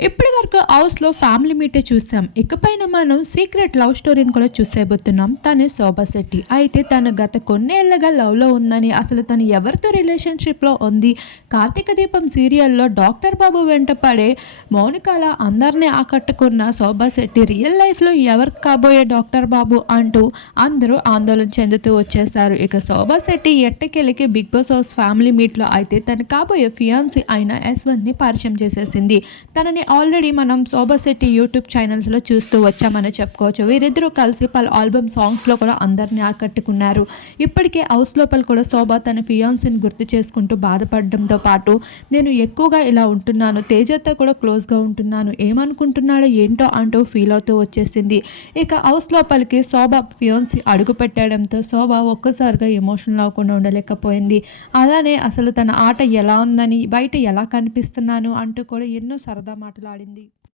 ఇప్పటి వరకు హౌస్‌లో ఫ్యామిలీ మీటే చూసాం. ఇకపైన మనం సీక్రెట్ లవ్ స్టోరీని కూడా చూసేయబోతున్నాం. తనే శోభా శెట్టి. అయితే తను గత కొన్నేళ్లుగా లవ్‌లో ఉందని, అసలు తను ఎవరితో రిలేషన్‌షిప్‌లో ఉంది, కార్తీక దీపం సీరియల్‌లో డాక్టర్ బాబు వెంట పడే మౌనికలా అందరిని ఆకట్టుకున్న శోభా శెట్టి రియల్ లైఫ్‌లో ఎవరు కాబోయే డాక్టర్ బాబు అంటూ అందరూ ఆందోళన చెందుతూ వచ్చేసారు. ఇక శోభా శెట్టి ఎట్టకేలకి బిగ్ బాస్ హౌస్ ఫ్యామిలీ మీట్‌లో అయితే తను కాబోయే ఫియాన్సీ అయిన యశ్వంత్‌ని పరిచయం చేసేసింది. తనని ఆల్రెడీ మనం శోభా శెట్టి యూట్యూబ్ ఛానల్స్‌లో చూస్తూ వచ్చామని చెప్పుకోవచ్చు. వీరిద్దరూ కలిసి పలు ఆల్బమ్ సాంగ్స్‌లో కూడా అందరిని ఆకట్టుకున్నారు. ఇప్పటికే హౌస్ లోపల కూడా శోభ తన ఫియాన్సీని గుర్తు చేసుకుంటూ బాధపడడంతో పాటు నేను ఎక్కువగా ఇలా ఉంటున్నాను, తేజతో కూడా క్లోజ్‌గా ఉంటున్నాను, ఏమనుకుంటున్నాడో ఏంటో అంటూ ఫీల్ అవుతూ వచ్చేసింది. ఇక హౌస్ లోపలికి శోభ ఫియాన్సీ అడుగు పెట్టడంతో శోభ ఒక్కసారిగా ఎమోషనల్ అవ్వకుండా ఉండలేకపోయింది. అలానే అసలు తన ఆట ఎలా ఉందని, బయట ఎలా కనిపిస్తున్నాను అంటూ కూడా ఎన్నో సరదా మాటలాడింది.